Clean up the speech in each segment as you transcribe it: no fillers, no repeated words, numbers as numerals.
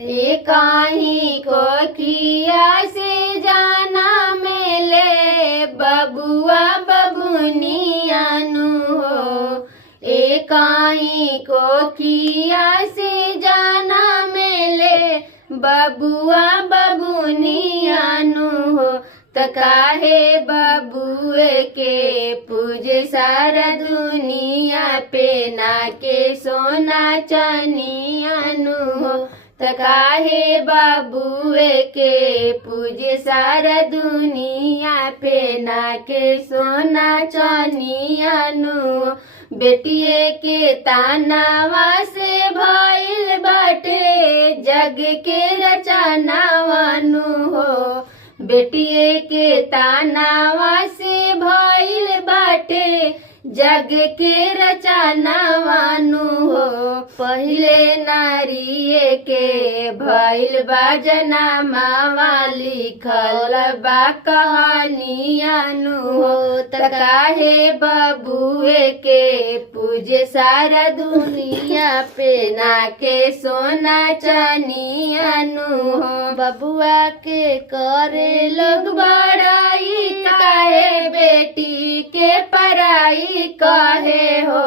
एकाही को किया से जाना मेले बबुआ बबुनियानु हो। एकाही को किया से जाना मेले बबुआ बबुनियानु हो। त काहे बबुए के पूजे सारा दुनिया पे ना के सोना चनियानु हो। त काहे बबुए के पूजे सारा दुनिया पे ना के सोना चनियानु हो। बेटिए के तानावा से भइल बाटे जग के रचनावानु हो। बेटिए के तानावा से भइल बाटे जग के रचनावानु हो। पहिले नारिये के भइल बा जनामावा लिखल बा कहानियानु हो। त काहे बबुए के पूजे सारा दुनिया पे ना के सोना चनियानु हो। बबुआ के करे लोग बड़ाई काहे बेटी के पराई कहे हो।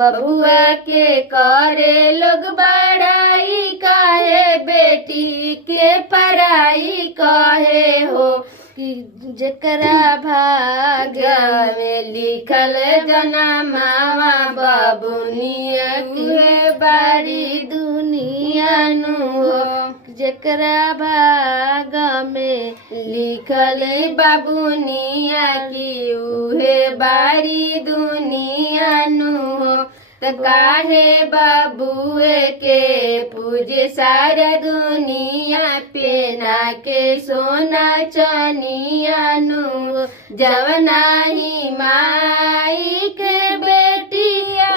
बबुआ के करे लोग बड़ाई काहे बेटी के पराई कहे हो। कि जेकरा भाग्य में लिखल जनामावा बबुनिया के बारी दुनियानु हो। जेकरा भाग्य में लिखल बाबुनिया की उहे बारी दुनियानु हो। त काहे बबुए के पूजे सारा दुनिया पे ना के सोना चनियानु हो। जवना ही माई के बेटिया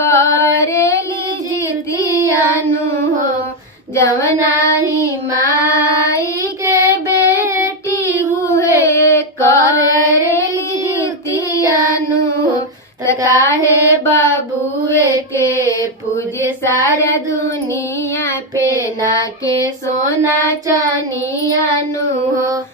करेली जितियानु हो। जवना ही माई के बेटी हुए करेली जितियानु हो। त काहे बबुए के पूजे सारा दुनिया पे ना के सोना चनियानु हो।